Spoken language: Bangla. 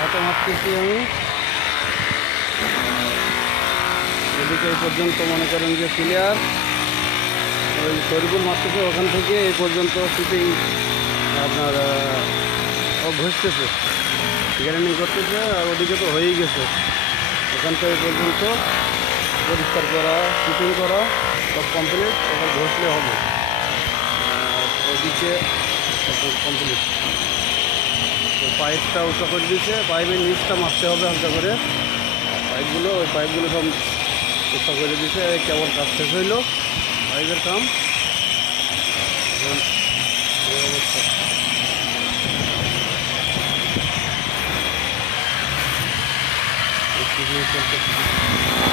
হাতে মারতেছি আমি। এদিকে এই পর্যন্ত মনে করেন যে ক্লিয়ার। ওই শরীফুল মারতেছে ওখান থেকে এই পর্যন্ত শুটিং আপনার ও ঘষতেছে, গ্যারেন্ডিং করতেছে। আর ওদিকে তো হয়েই গেছে, ওখান থেকে পর্যন্ত পরিষ্কার করা, শুটিং করা সব কমপ্লিট। এবার ঘষলে হবে। ওদিকে কমপ্লিট। তো পাইপটা উঁচা করে দিয়েছে, পাইপের নিচটা মারতে হবে হালকা করে। ওই পাইপগুলো সব উঁচা করে দিয়েছে। কেবল কাজ শেষ হইলো পাইপের কাম। এই অবস্থা। চলতেছে।